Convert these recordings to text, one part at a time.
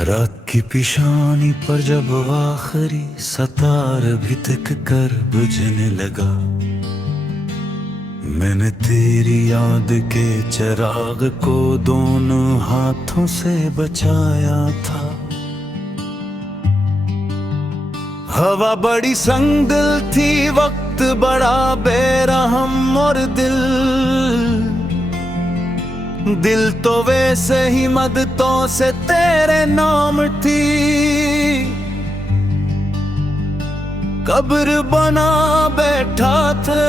रात की पिशानी पर जब आखिरी सतार भी तक कर बुझने लगा, मैंने तेरी याद के चिराग को दोनों हाथों से बचाया था। हवा बड़ी संगदिल थी, वक्त बड़ा बेरहम और दिल तो वैसे ही मददों से तेरे नाम थी। कब्र बना बैठा थे,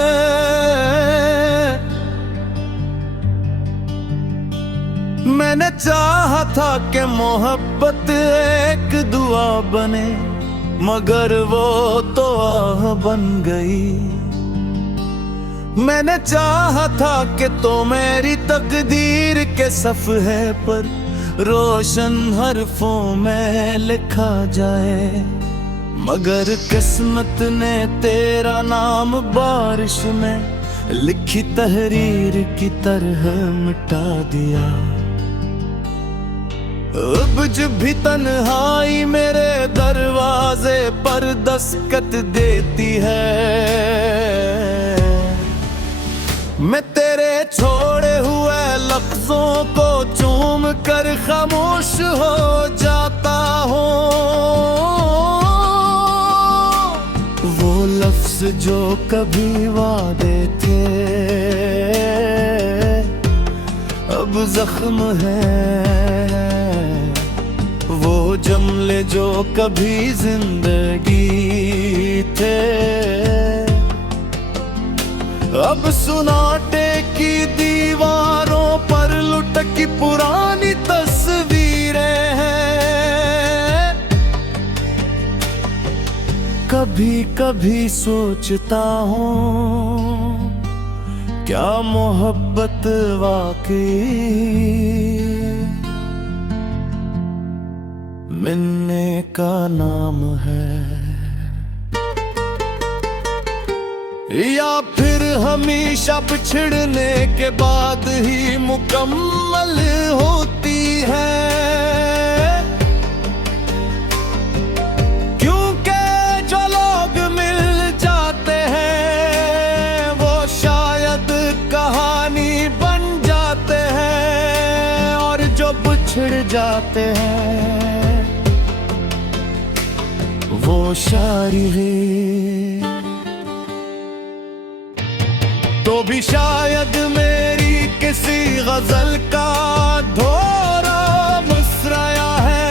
मैंने चाहा था कि मोहब्बत एक दुआ बने, मगर वो तो आह बन गई। मैंने चाहा था कि तो मेरी तकदीर के सफ़हे पर रोशन हरफों में लिखा जाए, मगर किस्मत ने तेरा नाम बारिश में लिखी तहरीर की तरह मिटा दिया। अब जब भी तन्हाई मेरे दरवाजे पर दस्तक देती है, मैं तेरे छोड़े हुए लफ्जों को चूम कर खामोश हो जाता हूँ। वो लफ्ज जो कभी वादे थे अब जख्म है, वो जुमले जो कभी जिंदगी थे अब सुनाटे की दीवारों पर लुटकी पुरानी तस्वीरें हैं। कभी कभी सोचता हूँ, क्या मोहब्बत वाकई मिलने का नाम है, या फिर हमेशा बिछड़ने के बाद ही मुकम्मल होती है। क्योंकि जो लोग मिल जाते हैं वो शायद कहानी बन जाते हैं, और जो बिछड़ जाते हैं वो शायरी तो भी शायद मेरी किसी गजल का धोरा मुस्राया है,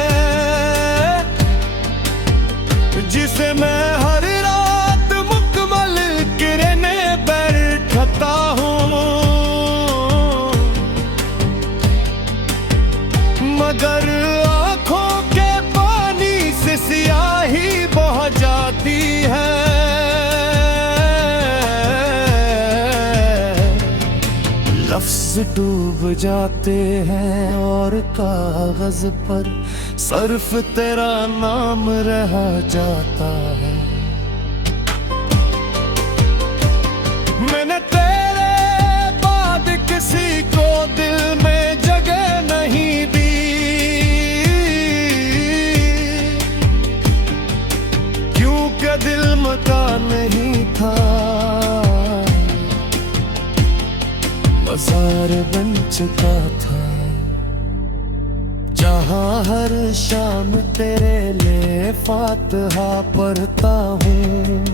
जिसे मैं हर रात मुकम्मल गिरने बैठता हूँ, मगर आँखों के पानी से स्याही बह जाती है। लफ्ज़ डूब जाते हैं और कागज पर सिर्फ तेरा नाम रह जाता है। मैंने तेरे बाद किसी को दिल में जगह नहीं दी, क्योंकि दिल मकान नहीं था, बाजार बन चुका था, जहाँ हर शाम तेरे लिए फातिहा पढ़ता हूँ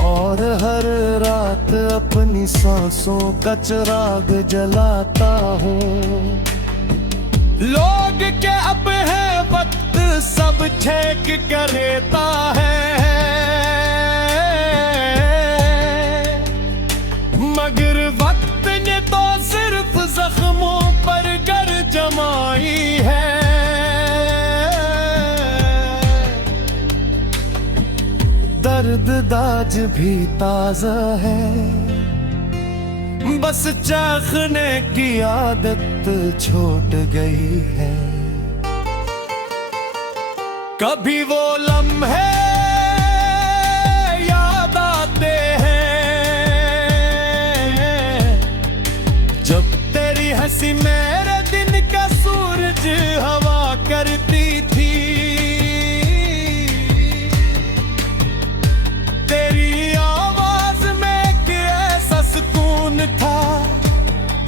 और हर रात अपनी सांसों का चिराग जलाता हूँ। लोग के अब है वक्त सब छेक कर लेता है, मगर वक्त ने तो सिर्फ जख्मों पर गर जमाई है। दर्द दाज भी ताजा है, बस चाखने की आदत छूट गई है। कभी वो लम्हे याद आते हैं जब तेरी हंसी मेरे दिन का सूरज हवा करती थी। तेरी आवाज में एक ऐसा सुकून था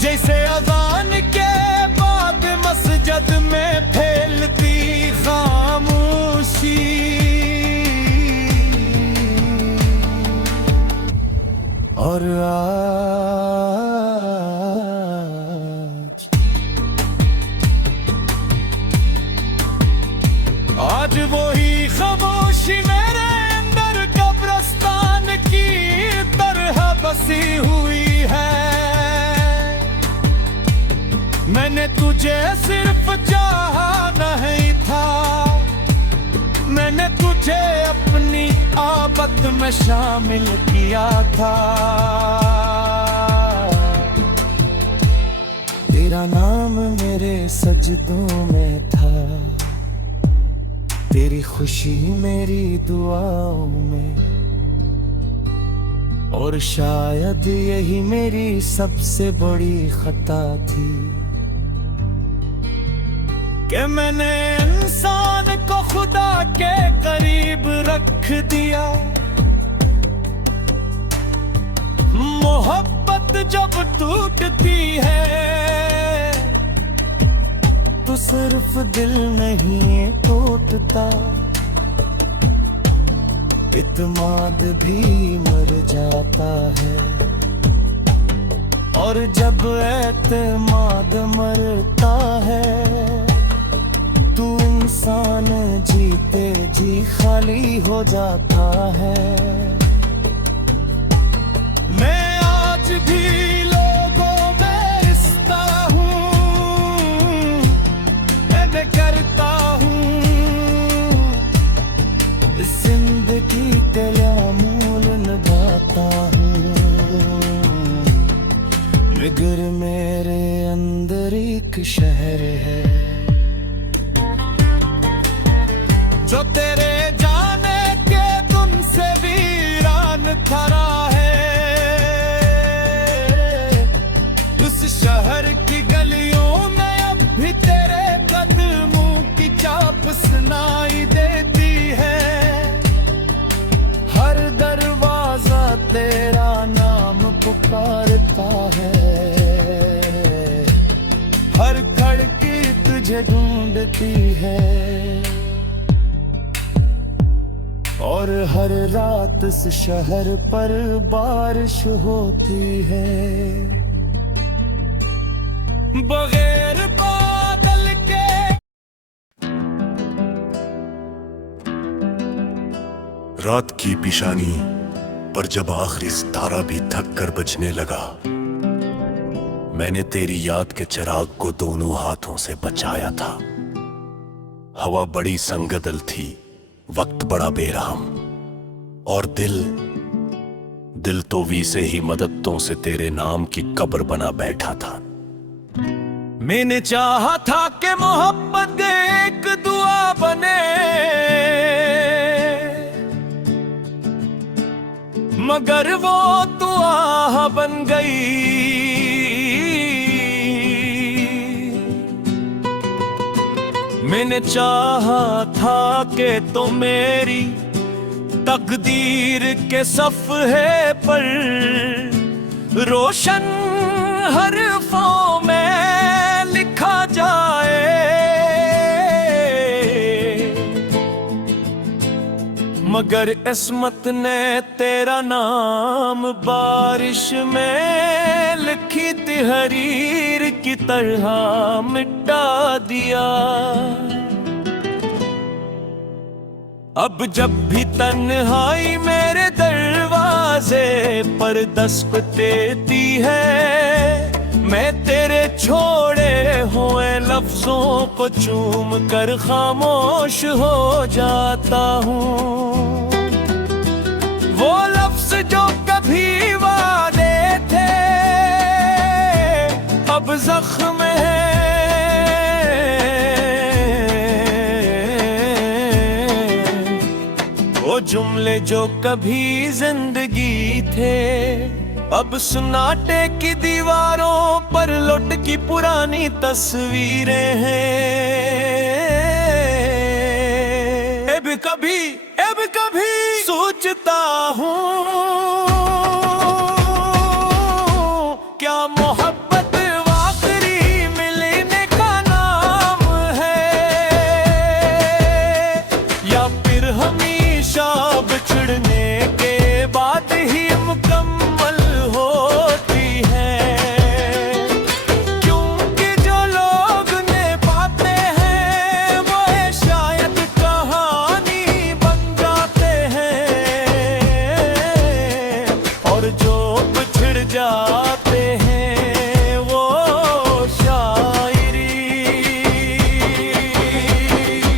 जैसे अजान के बाद मस्जिद में फैलती खामोशी। और आज वही खामोशी मेरे अंदर कब्रिस्तान की तरह बसी हुई है। मैंने तुझे सिर्फ चाहा नहीं था, मैंने तुझे अपनी आबद में शामिल किया था। तेरा नाम मेरे सजदों में था, तेरी खुशी मेरी दुआओं में। और शायद यही मेरी सबसे बड़ी खता थी कि मैंने इंसान को खुदा के करीब रख दिया। मोहब्बत जब टूटती है तो सिर्फ दिल नहीं टूटता, इत्मीनान भी मर जाता है। और जब एतमाद मरता है तू इंसान जीते जी खाली हो जाता है। मैं आज भी लोगों में रिश्ता हूँ, मैं करता हूँ जिंदगी तेरा मूल निभाता हूँ। मगर मेरे अंदर एक शहर है जो तेरे जाने के तुमसे वीरान खड़ा है। उस शहर की गलियों में अब भी तेरे कदमों की चाप सुनाई देती है। हर दरवाजा तेरा नाम पुकारता है, हर खिड़की तुझे ढूंढती है। और हर रात इस शहर पर बारिश होती है बगैर बादल के। रात की पिशानी पर जब आखिरी सितारा भी थक कर बजने लगा, मैंने तेरी याद के चिराग को दोनों हाथों से बचाया था। हवा बड़ी संगदल थी, वक्त बड़ा बेरहम, और दिल तो वीसे ही मददों से तेरे नाम की कब्र बना बैठा था। मैंने चाहा था कि मोहब्बत एक दुआ बने, मगर वो दुआ बन गई। मैंने चाहा था कि तो मेरी तकदीर के सफ़हे पर रोशन हरफों में लिखा जाए। मगर इस्मत ने तेरा नाम बारिश में लिखी तहरीर की तरह मिटा दिया। अब जब भी तन्हाई मेरे दरवाजे पर दस्तक देती है, मैं तेरे छोड़े हुए लफ्जों को चूम कर खामोश हो जाता हूँ। वो लफ्ज जो कभी वादे थे अब जख्म है। वो जुमले जो कभी जिंदगी थे अब सुनाटे की दीवारों पर पर लौट की पुरानी तस्वीरें हैं। अब कभी सोचता हूँ क्या मोहब्बत आखिरी मिलने का नाम है, या फिर हमेशा बिछड़ने के बाद ही मुकम्मल होती है। क्योंकि जो लोग निभाते हैं वो शायद कहानी बन जाते हैं, और जो बिछड़ जाते हैं वो शायरी।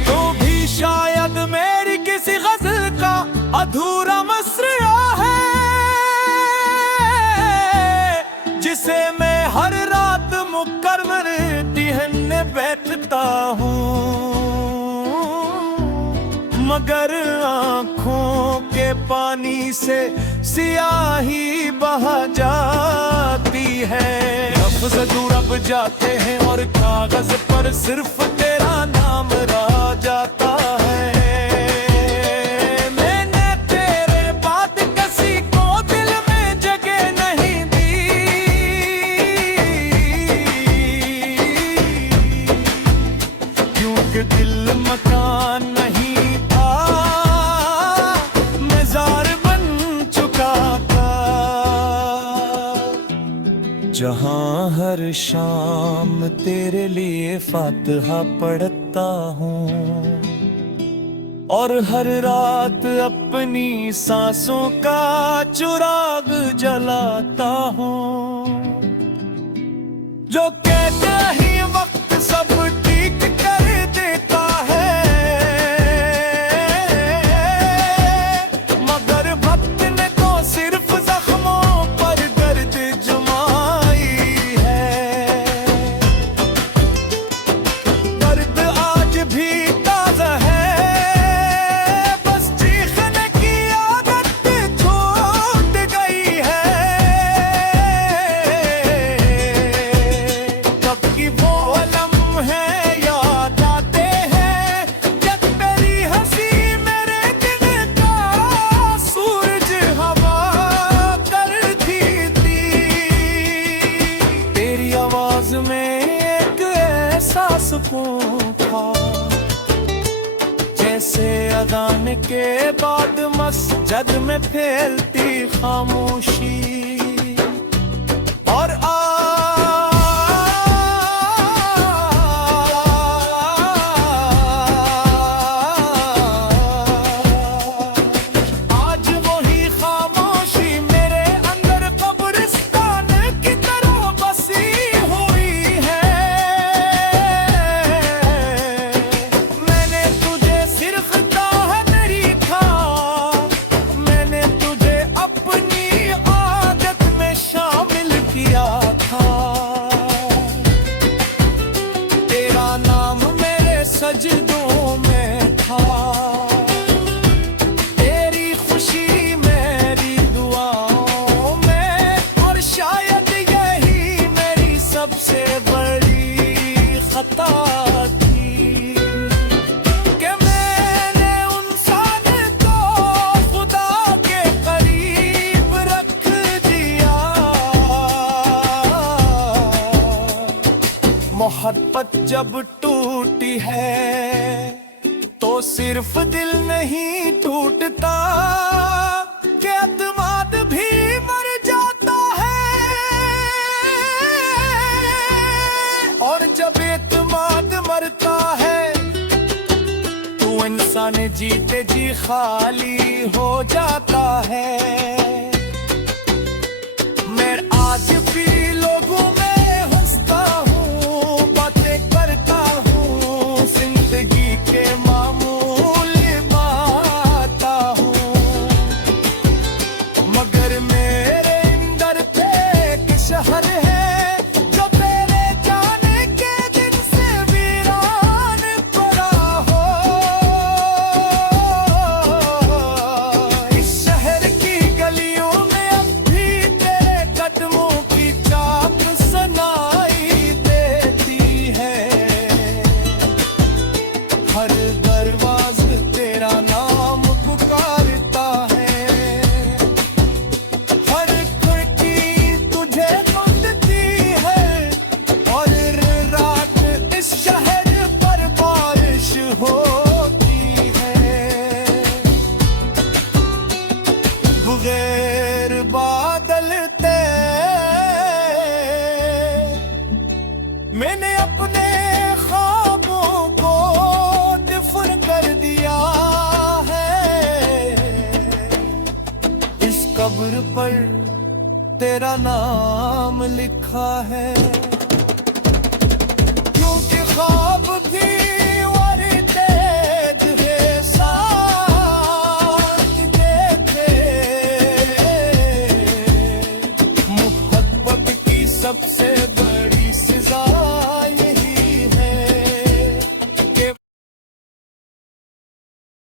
तो भी शायद मेरी किसी गजल का अधूरा मसरा है, जिसे मैं हर रात मुकर्रर दिहने बैठता हूँ, मगर आँखों के पानी से सियाही बहा जाती है। लफ्ज़ दूर अब जाते हैं और कागज पर सिर्फ तेरा नाम रह जाता है। मैंने तेरे बाद किसी को दिल में जगह नहीं दी, क्योंकि दिल मकान नहीं था, मज़ार बन चुका था। जहाँ हर शाम तेरे लिए फातिहा पढ़ता हूँ और हर रात अपनी सांसों का चिराग जलाता हूँ। जो कहते ही वक्त सब ठीक कर देता है, मगर वक्त ने तो सिर्फ जख्मों पर दर्द जमाई है। दर्द आज भी ताज़ा है, बस चीखने की आदत छूट गई है। कब की वो लम्हे याद आते हैं जब तेरी हंसी मेरे दिल का सूरज हवा करती थी। तेरी आवाज में एक ऐसा सुकून था, जैसे अजान के बाद मस्जिद में फैलती खामोशी। और आज वही खामोशी मेरे अंदर कब्रिस्तान की तरह बसी हुई है। मैंने तुझे सिर्फ चाहत नहीं था, मैंने तुझे अपनी आदत में शामिल किया था। तेरा नाम मेरे सजदों में था, तेरी खुशी मेरी दुआओं में, और शायद यही मेरी सबसे बड़ी खता थी कि मैंने इंसान को खुदा के करीब रख दिया। मोहब्बत जब टूटी है तो सिर्फ दिल नहीं टूटता, कि अतमाद भी मर जाता है। और जब एतमाद मरता है तो इंसान जीते जी खाली हो जाता है। मैं आज भी लोगों में हंसता हूँ, बातें करता हूँ, जिंदगी के मामूल बाता हूँ, मगर मेरे अंदर पे एक शहर है जो तेरे जाने के दिन से वीरान पड़ा हो। इस शहर की गलियों मैंने अपने ख्वाबों को दिफन कर दिया है, इस कब्र पर तेरा नाम लिखा है।